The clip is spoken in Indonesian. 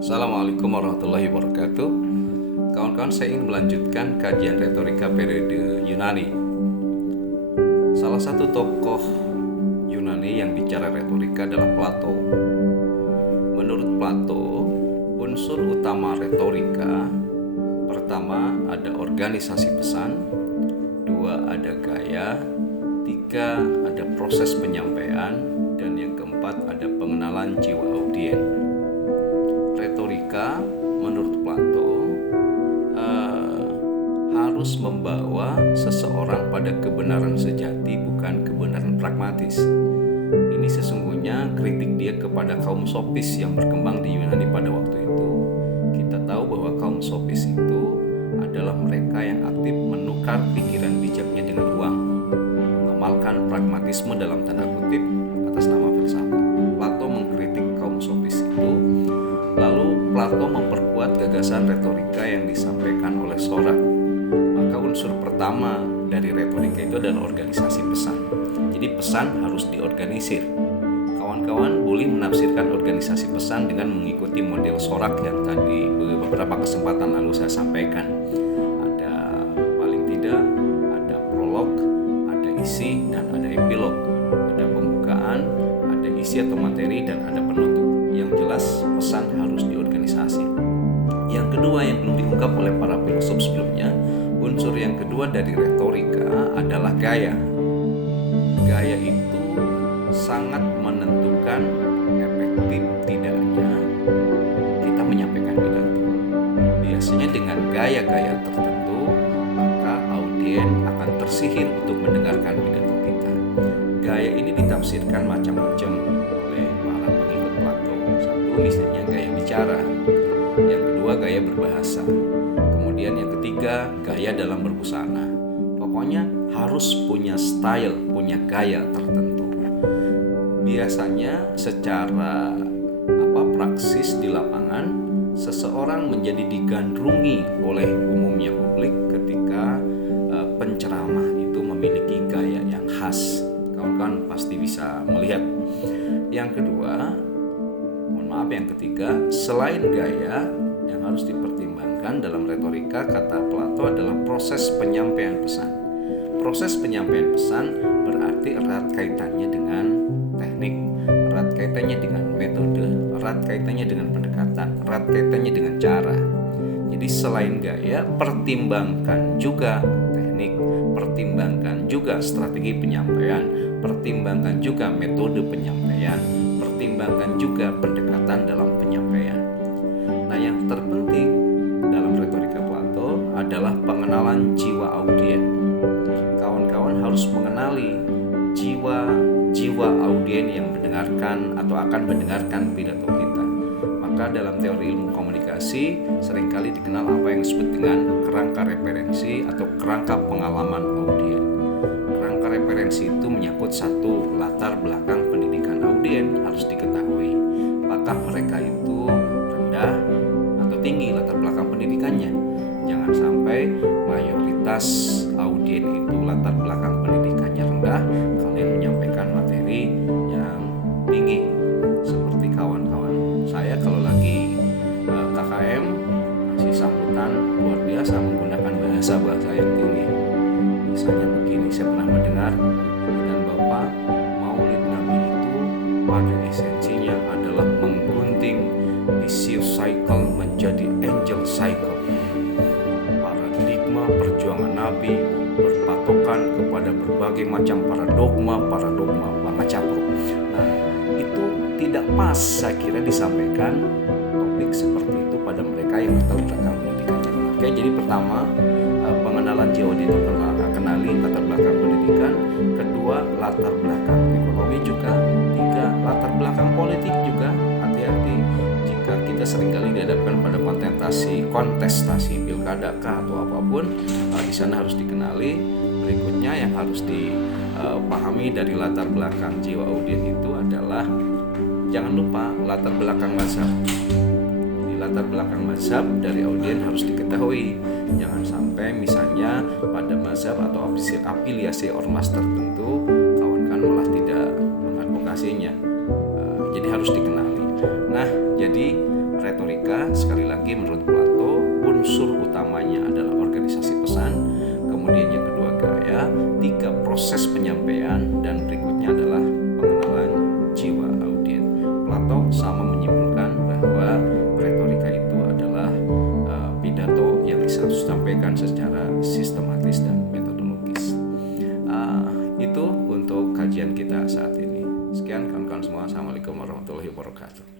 Assalamualaikum warahmatullahi wabarakatuh. Kawan-kawan, saya ingin melanjutkan kajian retorika periode Yunani. Salah satu tokoh Yunani yang bicara retorika adalah Plato. Menurut Plato, unsur utama retorika pertama ada organisasi pesan, dua ada gaya, tiga ada proses penyampaian, dan yang keempat ada pengenalan jiwa audien. Retorika menurut Plato harus membawa seseorang pada kebenaran sejati, bukan kebenaran pragmatis. Ini sesungguhnya kritik dia kepada kaum sofis yang berkembang di Yunani pada waktu itu. Kita tahu bahwa kaum sofis itu adalah mereka yang aktif menukar pikiran bijaknya dengan uang, mengamalkan pragmatisme dalam tanda kutip atas nama filsafat. Plato mengkritik kaum sofis itu. Lalu Plato memperkuat gagasan retorika yang disampaikan oleh Sokrat. Maka unsur pertama dari retorika itu adalah organisasi pesan. Jadi pesan harus diorganisir. Kawan-kawan boleh menafsirkan organisasi pesan dengan mengikuti model Sokrat yang tadi beberapa kesempatan lalu saya sampaikan. Ada paling tidak, ada prolog, ada isi, dan ada epilog. Ada pembukaan, ada isi atau materi, dan ada penutup. Yang jelas pesan harus diorganisasi. Yang kedua yang belum diungkap oleh para filosof sebelumnya, unsur yang kedua dari retorika adalah gaya. Gaya itu sangat menentukan efektif tidaknya kita menyampaikan pidato. Biasanya dengan gaya-gaya tertentu, maka audien akan tersihir untuk mendengarkan pidato kita. Gaya ini ditafsirkan macam-macam oleh para pengikut Plato. Satu, misalnya gaya bicara. Yang kedua, gaya berbahasa. Kemudian yang ketiga, gaya dalam berbusana. Pokoknya harus punya style, punya gaya tertentu. Biasanya secara praksis di lapangan, seseorang menjadi digandrungi oleh umumnya publik ketika penceramah itu memiliki gaya yang khas. Kawan-kawan pasti bisa melihat. Yang kedua, yang ketiga, selain gaya yang harus dipertimbangkan dalam retorika, kata Plato, adalah proses penyampaian pesan. Proses penyampaian pesan berarti erat kaitannya dengan teknik, erat kaitannya dengan metode, erat kaitannya dengan pendekatan, erat kaitannya dengan cara. Jadi selain gaya, pertimbangkan juga teknik, pertimbangkan juga strategi penyampaian, pertimbangkan juga metode penyampaian, pertimbangkan juga pendekatan dalam penyampaian. Nah, yang terpenting dalam retorika Plato adalah pengenalan jiwa audien. Kawan-kawan harus mengenali jiwa audien yang mendengarkan atau akan mendengarkan pidato kita. Maka dalam teori ilmu komunikasi seringkali dikenal apa yang disebut dengan kerangka referensi atau kerangka pengalaman audien. Kerangka referensi itu menyangkut satu, latar belakang pendidikan audien harus diketahui. Apakah mereka itu rendah atau tinggi latar belakang pendidikannya? Jangan sampai mayoritas audien itu latar belakang pendidikannya rendah, kalian menyampaikan materi yang tinggi. Seperti kawan-kawan saya kalau lagi KKM masih sambutan luar biasa menggunakan bahasa yang tinggi. Misalnya begini, saya pernah mendengar, Ibu dan Bapak, Maulid Nabi itu pada esensinya adalah menggunting vicious cycle menjadi angel cycle. Paradigma perjuangan Nabi berpatokan kepada berbagai macam paradigma Bangacapro. Nah, itu tidak pas saya kira disampaikan topik seperti itu pada mereka yang latar belakang pendidikannya. Oke, jadi pertama, pengenalan jiwa itu kenali latar belakang pendidikan. Kedua, latar belakang ekonomi juga. Tiga, latar belakang politik juga. Hati-hati jika kita seringkali dihadapkan pada kontestasi pilkada atau apapun, di sana harus dikenali. Berikutnya yang harus dipahami dari latar belakang jiwa audien itu adalah jangan lupa latar belakang mazhab. Latar belakang mazhab dari audien harus diketahui. Jangan sampai misalnya pada mazhab atau afiliasi ormas tertentu kawan-kawan malah tidak mengadvokasinya. Jadi harus dikenali. Nah, Jadi retorika sekali lagi menurut Plato unsur utamanya adalah organisasi pesan, kemudian yang kedua gaya, tiga proses penyampaian, dan berikutnya adalah pengenalan jiwa audien. Plato sama menyimpulkan bahwa retorika itu adalah pidato yang disampaikan secara sistematis dan metodologis. Itu untuk kajian kita saat ini. Sekian kawan-kawan semua. Assalamualaikum warahmatullahi wabarakatuh.